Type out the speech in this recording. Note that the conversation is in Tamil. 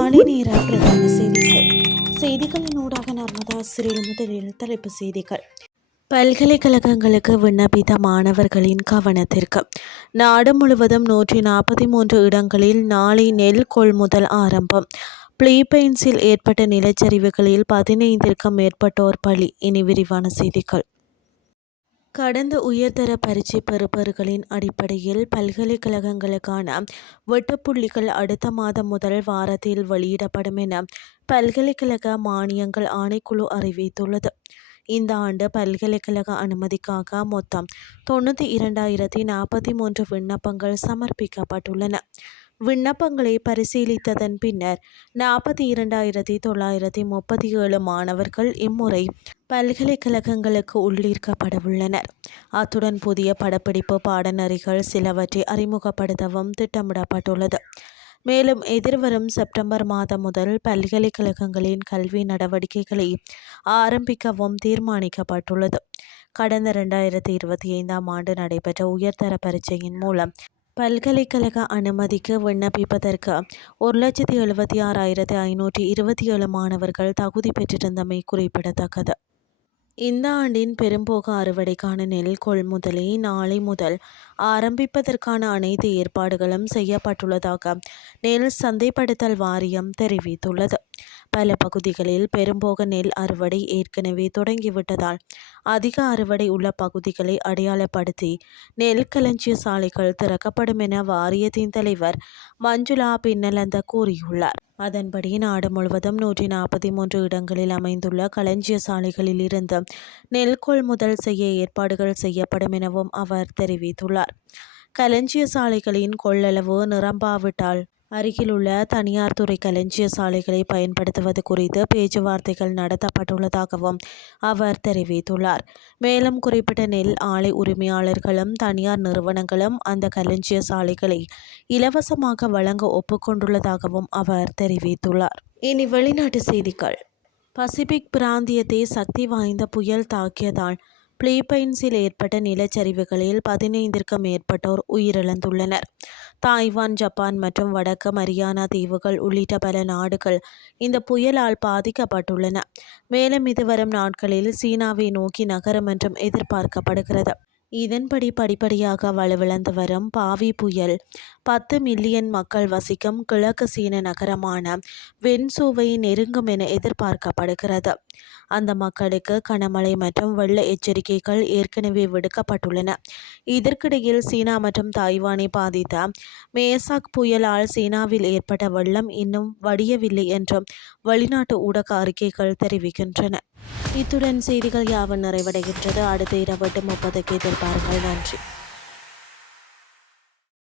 காலை நேர பிரதான செய்திகள். செய்திகளின் ஊடாக நர்மதா சிறில் முதலில் தலைப்பு செய்திகள். பல்கலைக்கழகங்களுக்கு விண்ணப்பித்த மாணவர்களின் கவனத்திற்கு. நாடு முழுவதும் 143 இடங்களில் நாளை நெல் கொள்முதல் ஆரம்பம். பிலிப்பைன்ஸில் ஏற்பட்ட நிலச்சரிவுகளில் 15க்கும் மேற்பட்டோர் பலி. இனி விரிவான செய்திகள். கடந்த உயர்தர பரீட்சை பெறுபவர்களின் அடிப்படையில் பல்கலைக்கழகங்களுக்கான வெட்டுப்புள்ளிகள் அடுத்த மாதம் முதல் வாரத்தில் வெளியிடப்படும் என பல்கலைக்கழக மானியங்கள் ஆணைக்குழு அறிவித்துள்ளது. இந்த ஆண்டு பல்கலைக்கழக அனுமதிக்காக மொத்தம் 92,043 விண்ணப்பங்கள் சமர்ப்பிக்கப்பட்டுள்ளன. விண்ணப்பங்களை பரிசீலித்ததன் பின்னர் 42,937 மாணவர்கள் இம்முறை பல்கலைக்கழகங்களுக்கு உள்ளீர்க்கப்படவுள்ளனர். அத்துடன் புதிய பட்டப்படிப்பு பாடநெறிகள் சிலவற்றை அறிமுகப்படுத்தவும் திட்டமிடப்பட்டுள்ளது. மேலும் எதிர்வரும் செப்டம்பர் மாதம் முதல் பல்கலைக்கழகங்களின் கல்வி நடவடிக்கைகளை ஆரம்பிக்கவும் தீர்மானிக்கப்பட்டுள்ளது. கடந்த 2025ஆம் ஆண்டு நடைபெற்ற உயர்தர பரீட்சையின் மூலம் பல்கலைக்கழக அனுமதிக்கு விண்ணப்பிப்பதற்கு 1,76,527 மாணவர்கள் தகுதி பெற்றிருந்தமை குறிப்பிடத்தக்கது. இந்த ஆண்டின் பெரும்போக அறுவடைக்கான நெல் கொள்முதலை நாளை முதல் ஆரம்பிப்பதற்கான அனைத்து ஏற்பாடுகளும் செய்யப்பட்டுள்ளதாக நெல் சந்தைப்படுத்தல் வாரியம் தெரிவித்துள்ளது. பல பகுதிகளில் பெரும்போக நெல் அறுவடை ஏற்கனவே தொடங்கிவிட்டதால் அதிக அறுவடை உள்ள பகுதிகளை அடையாளப்படுத்தி நெல் களஞ்சிய சாலைகள் திறக்கப்படும் என வாரியத்தின் தலைவர் மஞ்சுளா பின்னலந்த கூறியுள்ளார். அதன்படி நாடு முழுவதும் 143 இடங்களில் அமைந்துள்ள களஞ்சிய சாலைகளில் இருந்து நெல் கொள்முதல் செய்ய ஏற்பாடுகள் செய்யப்படும் எனவும் அவர் தெரிவித்துள்ளார். களஞ்சிய சாலைகளின் கொள்ளளவு நிரம்பாவிட்டால் அருகிலுள்ள தனியார் துறை களஞ்சிய சாலைகளை பயன்படுத்துவது குறித்து பேச்சுவார்த்தைகள் நடத்தப்பட்டுள்ளதாகவும் அவர் தெரிவித்துள்ளார். மேலும் குறிப்பிட்ட நெல் ஆலை உரிமையாளர்களும் தனியார் நிறுவனங்களும் அந்த களஞ்சிய சாலைகளை இலவசமாக வழங்க ஒப்புக்கொண்டுள்ளதாகவும் அவர் தெரிவித்துள்ளார். இனி வெளிநாட்டு செய்திகள். பசிபிக் பிராந்தியத்தை சக்தி வாய்ந்த புயல் தாக்கியதால் பிலிப்பைன்ஸில் ஏற்பட்ட நிலச்சரிவுகளில் 15க்கும் மேற்பட்டோர் உயிரிழந்துள்ளனர். தாய்வான், ஜப்பான் மற்றும் வடக்கு மரியானா தீவுகள் உள்ளிட்ட பல நாடுகள் இந்த புயலால் பாதிக்கப்பட்டுள்ளன. மேலும் இது வரும் நாட்களில் சீனாவை நோக்கி நகரும் என்றும் எதிர்பார்க்கப்படுகிறது. இதன்படி படிப்படியாக வலுவிழந்து வரும் பாவி புயல் 10 மில்லியன் மக்கள் வசிக்கும் கிழக்கு சீன நகரமான வென்சூவை நெருங்கும் என எதிர்பார்க்கப்படுகிறது. அந்த மக்களுக்கு கனமழை மற்றும் வெள்ள எச்சரிக்கைகள் ஏற்கனவே விடுக்கப்பட்டுள்ளன. இதற்கிடையில் சீனா மற்றும் தாய்வானை பாதித்த மேசாக் புயலால் சீனாவில் ஏற்பட்ட வெள்ளம் இன்னும் வடியவில்லை என்றும் வெளிநாட்டு ஊடக அறிக்கைகள் தெரிவிக்கின்றன. இத்துடன் செய்திகள் யாவும் நிறைவடைகின்றது. அடுத்த இரவு 8:30 எதிர்பாருங்கள். நன்றி.